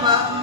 Bola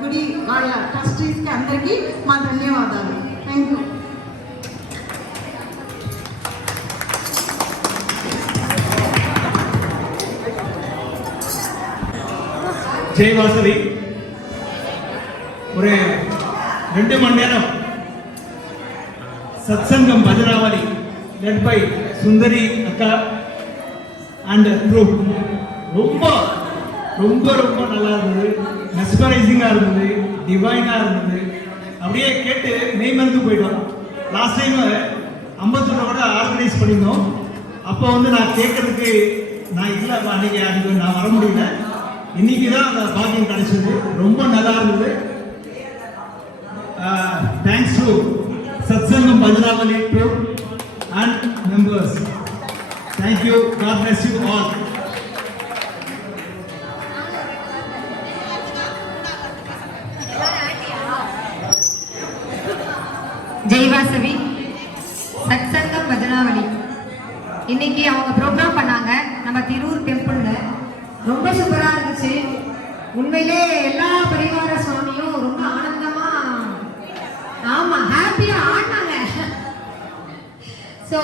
గుడి వాళ్ళ ట్రస్టీస్కి అందరికీ మా ధన్యవాదాలు. Thank you. ஜெய் வாசவி. ஒரு 2 மணி நேரம் சத்சங்கம் பஜனாவலி led by சுந்தரி அக்கா அண்ட் குரூப் ரொம்ப ரொம்ப ரொம்ப நல்லா இருந்தது. மெஸ்மரைசிங்காக இருந்தது, டிவைனாக இருந்தது. அப்படியே கேட்டு மெய்மறந்து போயிட்டோம். லாஸ்ட் டைம் அம்பத்தூரோட ஆர்கனைஸ் பண்ணியிருந்தோம். அப்போ நான் கேட்கறதுக்கு நான் இல்லை, அன்னைக்கு அதுக்கு நான் வர முடியல. இன்னைக்கு தான் அந்த பாக்கியம் கிடைச்சது. ரொம்ப நல்லா இருந்தது. Thanks to Satsangam Bhajanavali group and members. Thank you. God bless you all. ஜெய் வாசவி சத்சங்கம் பஜனாவலி இன்னைக்கு அவங்க ப்ரோக்ராம் பண்ணாங்க நம்ம திருவூர் டெம்பிள்ல. ரொம்ப சூப்பரா இருந்துச்சு. உண்மையிலே எல்லா பரிவார சுவாமியும் ரொம்ப ஆனந்தமா ஆமா ஹாப்பியா ஆடினாங்க. ஸோ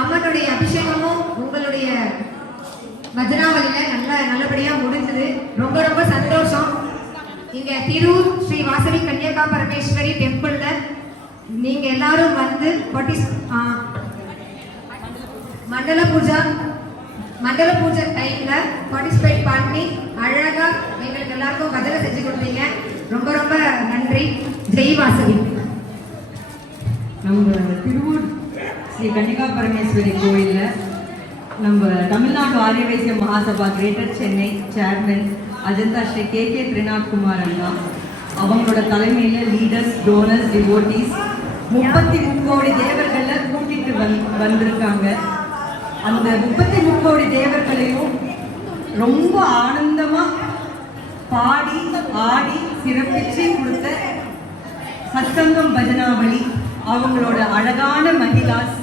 அம்மனுடைய அபிஷேகமும் உங்களுடைய பஜனாவலியில நல்லபடியா முடிஞ்சது. ரொம்ப ரொம்ப சந்தோஷம். இங்க திருவூர் ஸ்ரீ வாசவி கன்னியகா பரமேஸ்வரி டெம்பிள்ல நீங்க எல்லாரும் வந்து மண்டல பூஜை டைம்ல பார்ட்டிசிபேட் பண்ணி அழகா எங்களுக்கு எல்லாருக்கும் பதில செஞ்சு கொடுத்தீங்க. ரொம்ப ரொம்ப நன்றி. ஜெய் வாசவி. நம்ம திருவூர் ஸ்ரீ கன்னிகா பரமேஸ்வரி கோயில்ல நம்ம Tamil Nadu Arya Vysya Mahasabha Greater Chennai chairman Ajantha Sri K Trinath Kumar அண்ணா அவங்களோட தலைமையில லீடர்ஸ், டோனர்ஸ், டிவோட்டீஸ் 33 கோடி தேவர்கள கூட்டிட்டு வந்திருக்காங்க. அந்த 33 கோடி தேவர்களையும் ரொம்ப ஆனந்தமா பாடி ஆடி சிறப்பிச்சு கொடுத்த சத்சங்கம் பஜனாவலி அவங்களோட அழகான மகிழாஸ்,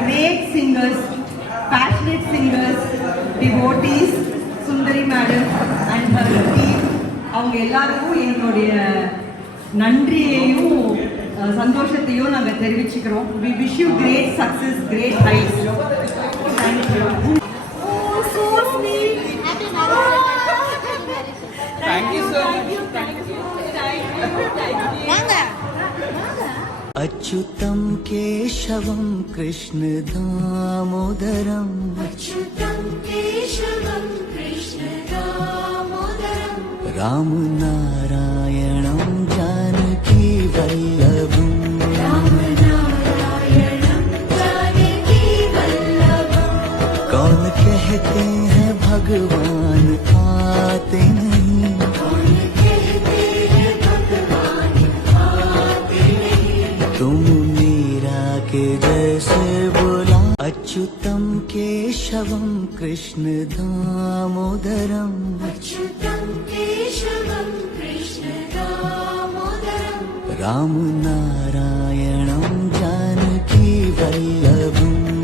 great singers, passionate singers, devotees, Sundari madam and her team, அவங்க எல்லாருக்கும் எங்களுடைய நன்றியையும் சந்தோஷத்தையும் நாங்கள் தெரிவிச்சுக்கிறோம். We wish you great success, great heights. Thank you. Oh, so sweet. Thank you so much. Thank you. अच्युतं केशवं कृष्ण दामोदरम् अच्युतं केशवं कृष्ण दामोदरम् राम नारायणं जानकी वल्लभम् राम नारायणं जानकी वल्लभम् कौन कहते हैं भगवान आते नहीं, कौन कहते हैं भगवान आते नहीं, तुम मीरा के जैसे बोला। अच्युतं केशवं कृष्ण दामोदरम् अच्युतं केशवं कृष्ण दामोदरम् राम नारायणं जानकी वल्लभम्